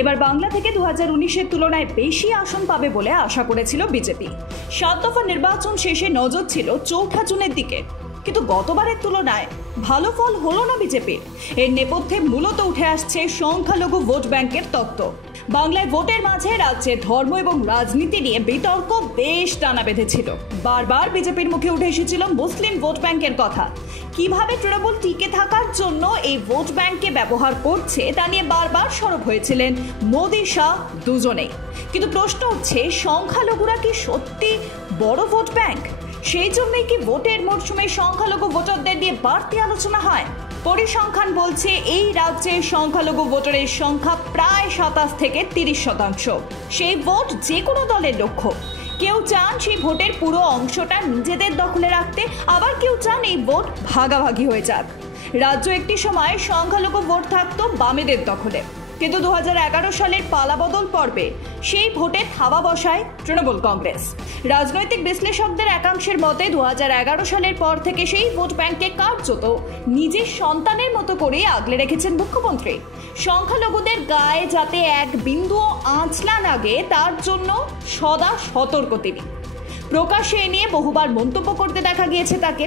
এবার বাংলা থেকে 2019-এর তুলনায় বেশি আসন পাবে বলে আশা করেছিল বিজেপি। 7 দফা নির্বাচন শেষে নজর ছিল 4 জুনের দিকে, কিন্তু গতবারের তুলনায় ভালো ফল হলো না বিজেপির। এর নেপথ্যে মূলত উঠে আসছে সংখ্যালঘু ভোট ব্যাংকের তত্ত্ব। বাংলায় ভোটের মাঝে রাজ্যে ধর্ম এবং রাজনীতি নিয়ে বিতর্ক বেশ টানা বেঁধেছিল। বারবার বিজেপির মুখে উঠে এসেছিল মুসলিম ভোট ব্যাংকের কথা। কিভাবে তৃণমূল টিকে থাকার জন্য এই ভোট ব্যাংককে ব্যবহার করছে তা নিয়ে বারবার সরব হয়েছিলেন মোদি শাহ দুজনেই। কিন্তু প্রশ্ন হচ্ছে, সংখ্যালঘুরা কি সত্যি বড় ভোট ব্যাংক? সেই জন্যই কি ভোটের মরশুমে সংখ্যালঘু ভোটারদের নিয়ে বাড়তি আলোচনা হয়? পরিসংখ্যান বলছে এই রাজ্যে সংখ্যালঘু ভোটারের সংখ্যা প্রায় 27 থেকে 30%। সেই ভোট যে কোনো দলের লক্ষ্য। কেউ চান সেই ভোটের পুরো অংশটা নিজেদের দখলে রাখতে, আবার কেউ চান এই ভোট ভাগাভাগি হয়ে যাক। রাজ্য একটি সময় সংখ্যালঘু ভোট থাকতো বামেদের দখলে, কিন্তু 2011 সালের পালাবদল পর্বে সেই ভোটে থাবা বসায় তৃণমূল কংগ্রেস। রাজনৈতিক বিশ্লেষকদের একাংশের মতে 2011 সালের পর থেকে সেই ভোট ব্যাংককে কার্যত নিজের সন্তানের মতো করে আগলে রেখেছেন মুখ্যমন্ত্রী। সংখ্যালঘুদের গায়ে যাতে এক বিন্দুও আঁচ না লাগে তার জন্য সদা সতর্ক তিনি। প্রকাশ্যে এ নিয়ে বহুবার মন্তব্য করতে দেখা গিয়েছে তাকে।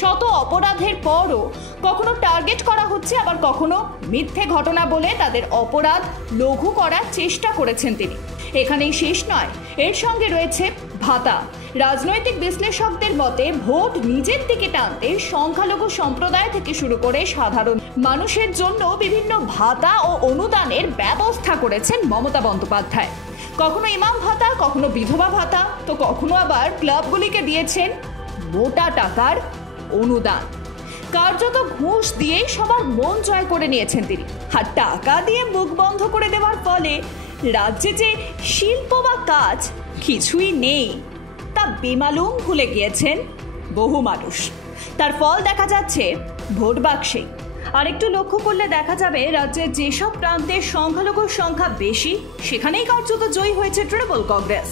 শত অপরাধের পরও কখনো টার্গেট করা হচ্ছে, আবার কখনো মিথ্যে ঘটনা বলে তাদের অপরাধ লঘু করার চেষ্টা করেছেন তিনি। এখানেই শেষ নয়, এর সঙ্গে রয়েছে ভাতা। রাজনৈতিক বিশ্লেষকদের মতে ভোট নিজের দিকে টানতে সংখ্যালঘু সম্প্রদায় থেকে শুরু করে সাধারণ মানুষের জন্য বিভিন্ন ভাতা ও অনুদানের ব্যবস্থা করেছেন মমতা বন্দ্যোপাধ্যায়। কখনো ইমাম ভাতা, কখনো বিধবা ভাতা, তো কখনো আবার ক্লাবগুলিকে দিয়েছেন মোটা টাকার অনুদান। কার্যত ঘুষ দিয়েই সবার মন জয় করে নিয়েছেন তিনি। আর টাকা দিয়ে মুখ বন্ধ করে দেওয়ার ফলে রাজ্যে যে শিল্প বা কাজ কিছুই নেই তা বেমালুম ভুলে গিয়েছেন বহু মানুষ। তার ফল দেখা যাচ্ছে ভোট বাক্সে। আর একটু লক্ষ্য করলে দেখা যাবে রাজ্যের যেসব প্রান্তে সংখ্যালঘুর সংখ্যা বেশি সেখানেই কার্যত জয়ী হয়েছে তৃণমূল কংগ্রেস।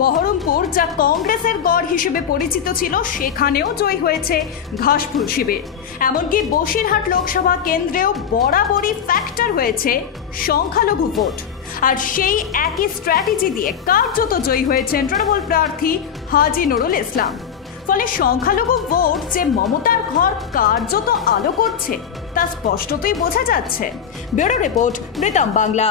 বহরমপুর, যা কংগ্রেসের গড় হিসেবে পরিচিত ছিল, সেখানেও জয়ী হয়েছে ঘাসফুল শিবির। এমনকি বসিরহাট লোকসভা কেন্দ্রেও বরাবরই ফ্যাক্টর হয়েছে সংখ্যালঘু ভোট। আর সেই একই স্ট্র্যাটেজি দিয়ে কার্যত জয়ী হয়েছেন তৃণমূল প্রার্থী হাজী নুরুল ইসলাম। ফলে সংখ্যালঘু ভোট যে মমতার ঘর কার্যত আলো করছে তা স্পষ্টতই বোঝা যাচ্ছে। ব্যুরো রিপোর্ট, মৃতম বাংলা।